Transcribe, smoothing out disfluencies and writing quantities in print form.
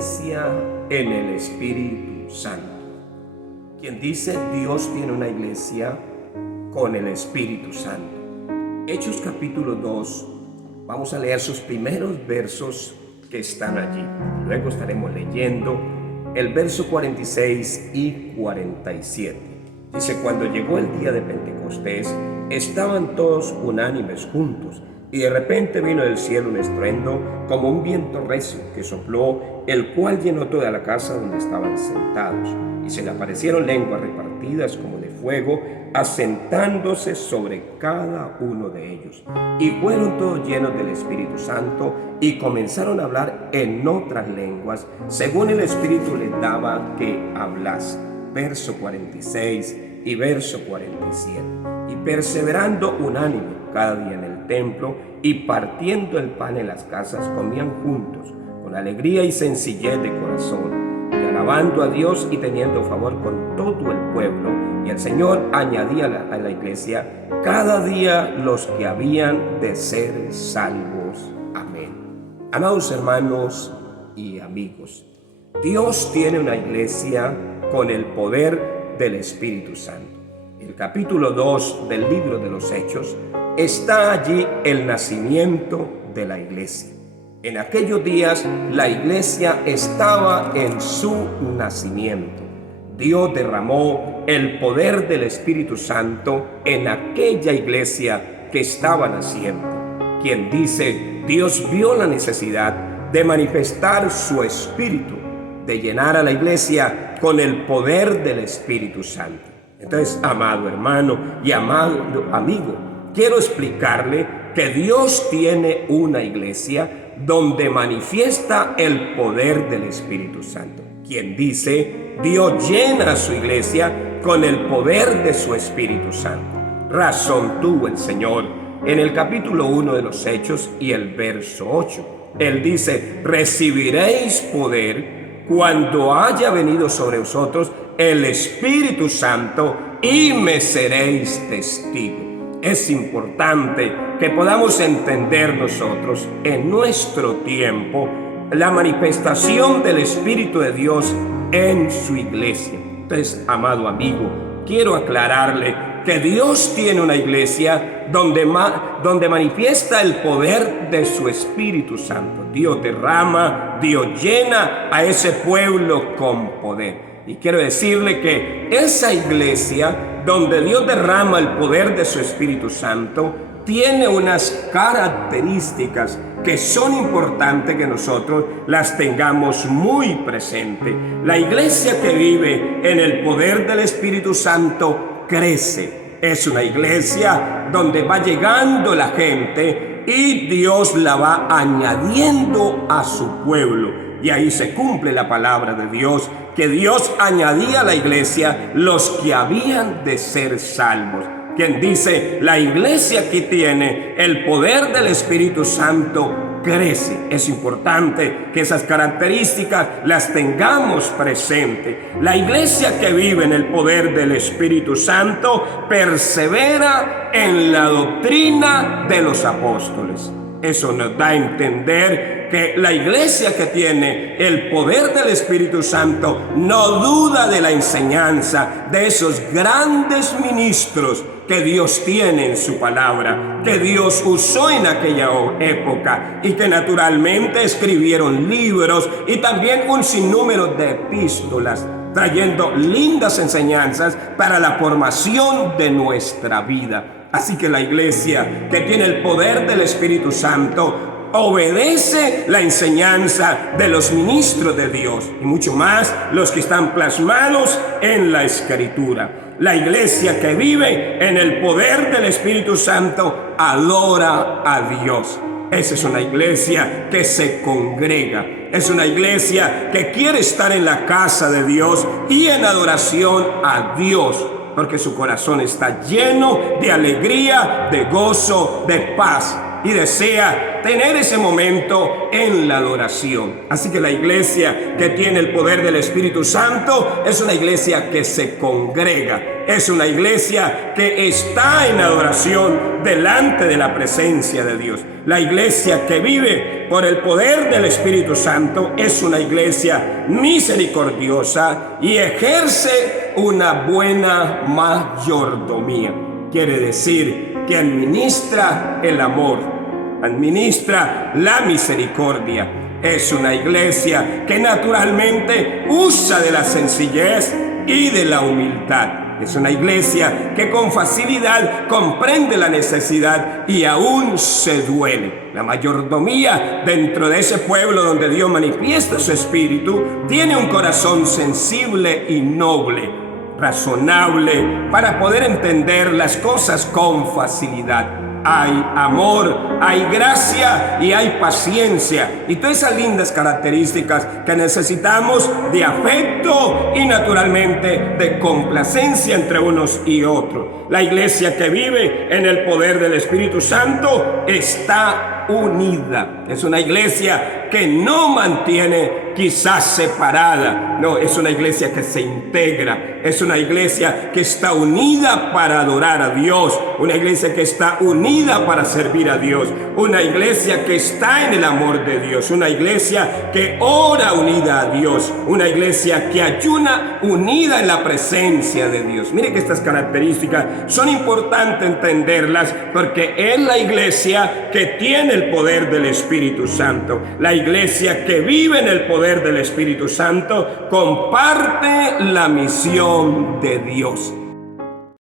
iglesia en el Espíritu Santo. Quien dice Dios tiene una iglesia con el Espíritu Santo. Hechos capítulo 2, vamos a leer sus primeros versos que están allí. Luego estaremos leyendo el verso 46 y 47. Dice: cuando llegó el día de Pentecostés, estaban todos unánimes juntos, y de repente vino del cielo un estruendo como un viento recio que sopló, el cual llenó toda la casa donde estaban sentados. Y se le aparecieron lenguas repartidas como de fuego, asentándose sobre cada uno de ellos. Y fueron todos llenos del Espíritu Santo, y comenzaron a hablar en otras lenguas, según el Espíritu les daba que hablasen. Verso 46 y verso 47. Y perseverando unánime cada día en el templo y partiendo el pan en las casas, comían juntos con alegría y sencillez de corazón, y alabando a Dios y teniendo favor con todo el pueblo. Y el Señor añadía a la iglesia cada día los que habían de ser salvos. Amén. Amados hermanos y amigos, Dios tiene una iglesia con el poder del Espíritu Santo. El capítulo 2 del libro de los Hechos está allí el nacimiento de la iglesia. En aquellos días la iglesia estaba en su nacimiento. Dios derramó el poder del Espíritu Santo en aquella iglesia que estaba naciendo. Quien dice, Dios vio la necesidad de manifestar su Espíritu, de llenar a la iglesia con el poder del Espíritu Santo. Entonces, amado hermano y amado amigo, quiero explicarle que Dios tiene una iglesia donde manifiesta el poder del Espíritu Santo. Quien dice, Dios llena a su iglesia con el poder de su Espíritu Santo. Razón tuvo el Señor en el capítulo 1 de los Hechos y el verso 8. Él dice, recibiréis poder cuando haya venido sobre vosotros el Espíritu Santo y me seréis testigos. Es importante que podamos entender nosotros en nuestro tiempo la manifestación del Espíritu de Dios en su iglesia. Entonces, amado amigo, quiero aclararle que Dios tiene una iglesia donde manifiesta el poder de su Espíritu Santo. Dios derrama, Dios llena a ese pueblo con poder. Y quiero decirle que esa iglesia donde Dios derrama el poder de su Espíritu Santo tiene unas características que son importantes que nosotros las tengamos muy presentes. La iglesia que vive en el poder del Espíritu Santo crece. Es una iglesia donde va llegando la gente y Dios la va añadiendo a su pueblo. Y ahí se cumple la palabra de Dios, que Dios añadía a la iglesia los que habían de ser salvos. Quien dice, la iglesia que tiene el poder del Espíritu Santo crece. Es importante que esas características las tengamos presentes. La iglesia que vive en el poder del Espíritu Santo persevera en la doctrina de los apóstoles. Eso nos da a entender que la iglesia que tiene el poder del Espíritu Santo no duda de la enseñanza de esos grandes ministros que Dios tiene en su palabra, que Dios usó en aquella época y que naturalmente escribieron libros y también un sinnúmero de epístolas, trayendo lindas enseñanzas para la formación de nuestra vida. Así que la iglesia que tiene el poder del Espíritu Santo obedece la enseñanza de los ministros de Dios y mucho más los que están plasmados en la Escritura. La iglesia que vive en el poder del Espíritu Santo adora a Dios. Esa es una iglesia que se congrega. Es una iglesia que quiere estar en la casa de Dios y en adoración a Dios, porque su corazón está lleno de alegría, de gozo, de paz. y desea tener ese momento en la adoración. Así que la iglesia que tiene el poder del Espíritu Santo es una iglesia que se congrega, es una iglesia que está en adoración delante de la presencia de Dios. La iglesia que vive por el poder del Espíritu Santo es una iglesia misericordiosa y ejerce una buena mayordomía. Quiere decir que administra el amor, administra la misericordia. Es una iglesia que naturalmente usa de la sencillez y de la humildad. Es una iglesia que con facilidad comprende la necesidad y aún se duele. La mayordomía dentro de ese pueblo donde Dios manifiesta su espíritu tiene un corazón sensible y noble, razonable, para poder entender las cosas con facilidad. Hay amor, hay gracia y hay paciencia y todas esas lindas características que necesitamos de afecto y naturalmente de complacencia entre unos y otros. La iglesia que vive en el poder del Espíritu Santo está unida. Es una iglesia que no mantiene quizás separada, no, es una iglesia que se integra, es una iglesia que está unida para adorar a Dios, una iglesia que está unida para servir a Dios, una iglesia que está en el amor de Dios, una iglesia que ora unida a Dios, una iglesia que ayuna unida en la presencia de Dios. Mire que estas características son importantes entenderlas porque es la iglesia que tiene el poder del Espíritu Santo. La iglesia que vive en el poder del Espíritu Santo comparte la misión de Dios.